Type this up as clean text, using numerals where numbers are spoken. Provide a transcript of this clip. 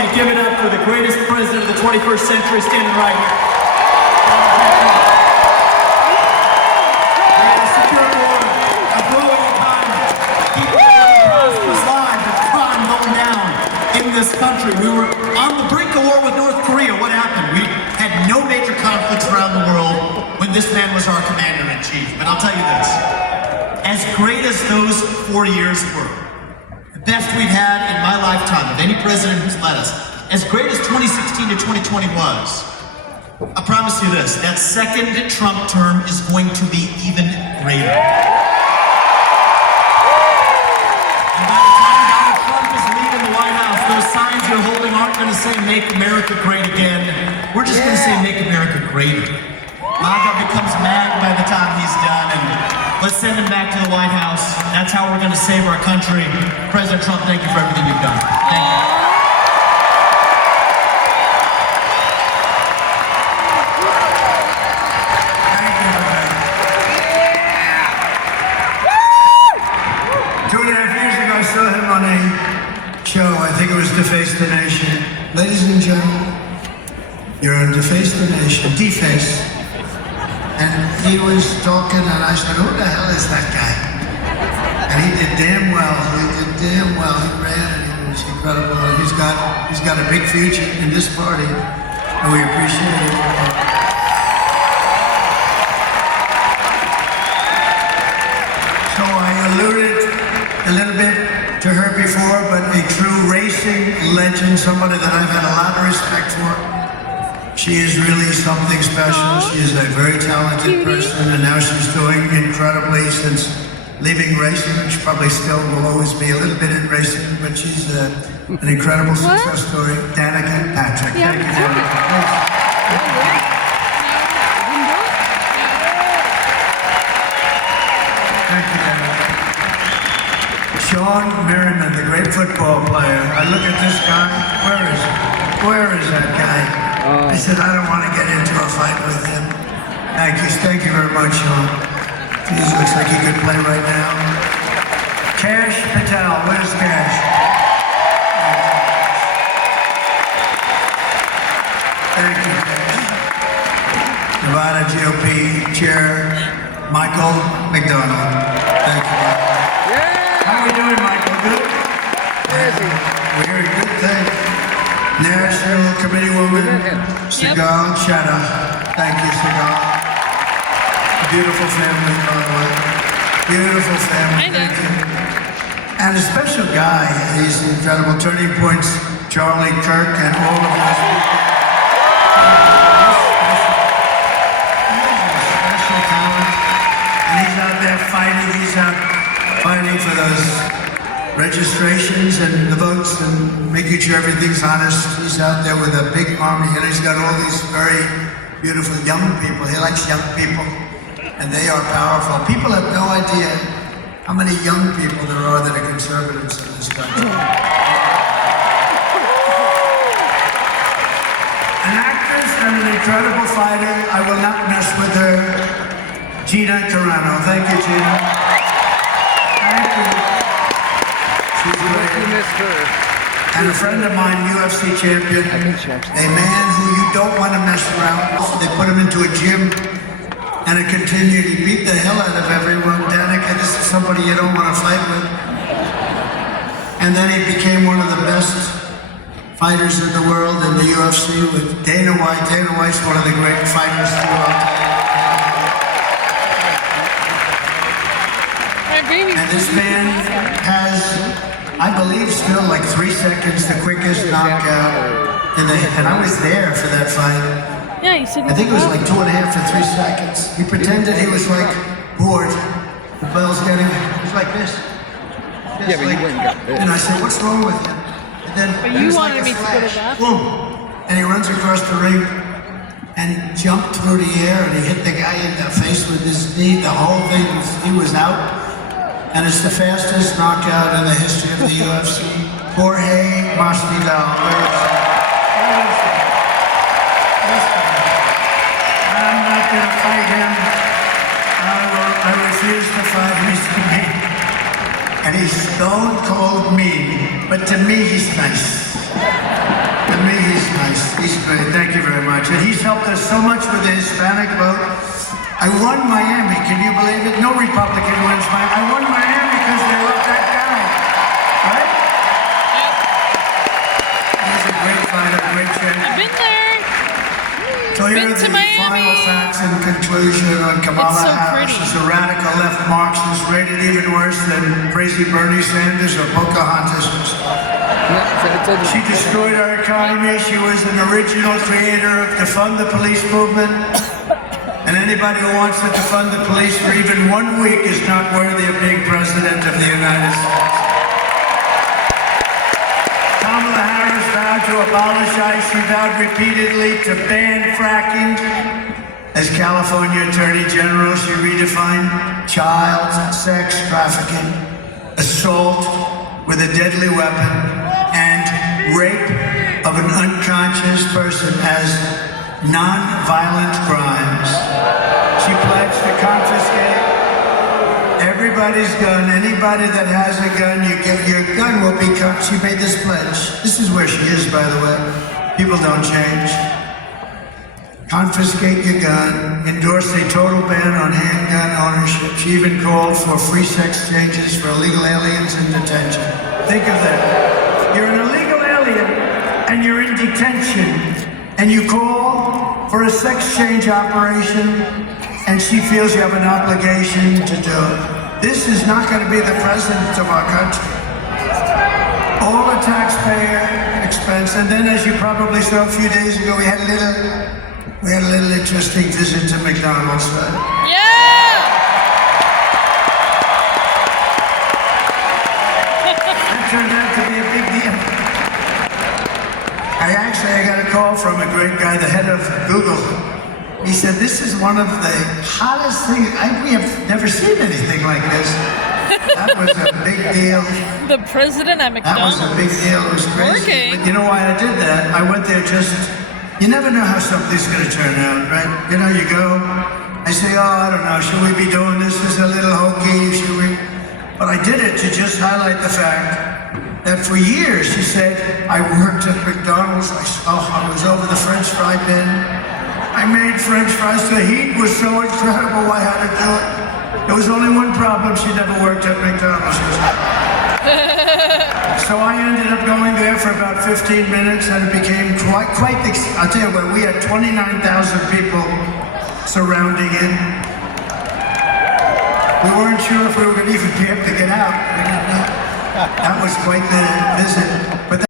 you to give it up for the greatest president of the 21st century standing right here. We have a secure border, a growing economy, people living prosperous lives, with crime going down in this country. We were on the brink of war with North Korea. What happened? We had no major conflicts around the world when this man was our commander-in-chief. But I'll tell you this, as great as those 4 years were, the best we've had in my lifetime of any president who's led us, as great as 2016 to 2020 was, I promise you this, that second Trump term is going to be even greater. And by the time Donald Trump is leaving the White House, those signs you're holding aren't going to say "Make America Great Again." We're just going to say "Make America Greater." MAGA becomes MAG by the time he's done, and let's send him back to the White House. That's how we're going to save our country. President Trump, thank you for everything you've done. Thank you. Thank you, man. 2.5 years ago, I saw him on a show. I think it was Deface the Nation. Ladies and gentlemen, you're on Deface the Nation. Deface. And he was talking, and I said, "Who the hell is that guy?" And he did damn well. He did damn well. He ran, and he was incredible. And he's got a big future in this party, and we appreciate it. So I alluded a little bit to her before, but a true racing legend, somebody that I've had a lot of respect for. She is really something special. She is a very talented person, and now she's doing incredibly since leaving racing. She probably still will always be a little bit in racing, but she's an incredible success story. Danica Patrick. Thank you, Danica. Thank you, Danica. Sean Merriman, the great football player. I look at this guy. Where is that guy? I said, I don't want to get into a fight with him. Thank you very much, Sean. He looks like he could play right now. Cash Patel, where's Cash? Thank you, Cash. Nevada GOP Chair Michael McDonald. Thank you, Michael. How are we doing, Michael? Good? We're hearing good things. National Committee Woman, Sigal Chattah. Thank you, Sigal. Beautiful family, by the way. Beautiful family. Thank you. And a special guy, these incredible Turning Points, Charlie Kirk, and all of us. He's a special talent. And he's out there fighting. He's out fighting for those registrations and the votes and making sure everything's honest. He's out there with a big army, and he's got all these very beautiful young people. He likes young people, and they are powerful. People have no idea how many young people there are that are conservatives in this country. An actress and an incredible fighter. I will not mess with her. Gina Carano. Thank you, Gina. Thank you. She's great. And a friend of mine, UFC champion, a man who you don't want to mess around with. They put him into a gym, and it continued. He beat the hell out of everyone. Danica, this is somebody you don't want to fight with. And then he became one of the best fighters in the world in the UFC with Dana White. Dana White's one of the great fighters throughout. And this man has, I believe, still like 3 seconds, the quickest knockout in the. And I was there for that fight. Yeah, you said. I think it was like 2.5 to 3 seconds. He pretended he was like bored. The bell's getting. He's like this. Yeah, but you went and got this. And I said, "What's wrong with him?" And then But there you was wanted like a me to go to flash. that. Boom! And he runs across the ring and jumped through the air, and he hit the guy in the face with his knee. The whole thing, he was out. And it's the fastest knockout in the history of the UFC. Jorge Masvidal. I'm not going to fight him. I refuse to fight Mr. Mean. And he's stone cold mean, but to me he's nice. with me. He's nice. He's great. Thank you very much. And he's helped us so much with the Hispanic vote. I won Miami. Can you believe it? No Republican wins Miami. I won Miami because they love that guy. Right? He's a great fighter, great champion. I've been there. So here Been are to the Miami. final facts and conclusion on Kamala It's so Harris pretty. as a radical left Marxist, rated even worse than crazy Bernie Sanders or Pocahontas. She destroyed our economy. She was an original creator of defund the police movement. And anybody who wants to defund the police for even 1 week is not worthy of being president of the United States. Kamala Harris vowed to abolish ICE. She vowed repeatedly to ban fracking. As California Attorney General, she redefined child sex trafficking, assault with a deadly weapon, and rape of an unconscious person as non-violent crimes. She pledged to confiscate everybody's gun. Anybody that has a gun, your gun will be she made this pledge. This is where she is, by the way. People don't change. Confiscate your gun, endorse a total ban on handgun ownership. She even called for free sex changes for illegal aliens in detention. Think of that. You're an illegal alien and you're in detention and you call for a sex change operation and she feels you have an obligation to do it. This is not going to be the president of our country. All the taxpayer expense. And then, as you probably saw a few days ago, we had a little interesting visit to McDonald's. Yeah. That turned out to be a big deal. I got a call from a great guy, the head of Google. He said, this is one of the hottest things. We have never seen anything like this. That was a big deal. The president at That was McDonald's. a big deal. It was crazy. Working. But you know why I did that? I went there you never know how something's going to turn out, right? You know, you go, I say, oh, I don't know, should we be doing this? This is a little hokey, should we? But I did it to just highlight the fact that for years, she said, I worked at McDonald's. I was over the French fry bin. I made French fries. The heat was so incredible, I had to do it. There was only one problem. She never worked at McDonald's. So I ended up going there for about 15 minutes and it became quite I'll tell you what, we had 29,000 people surrounding it. We weren't sure if we were going to even be able to get out. That was quite the visit. But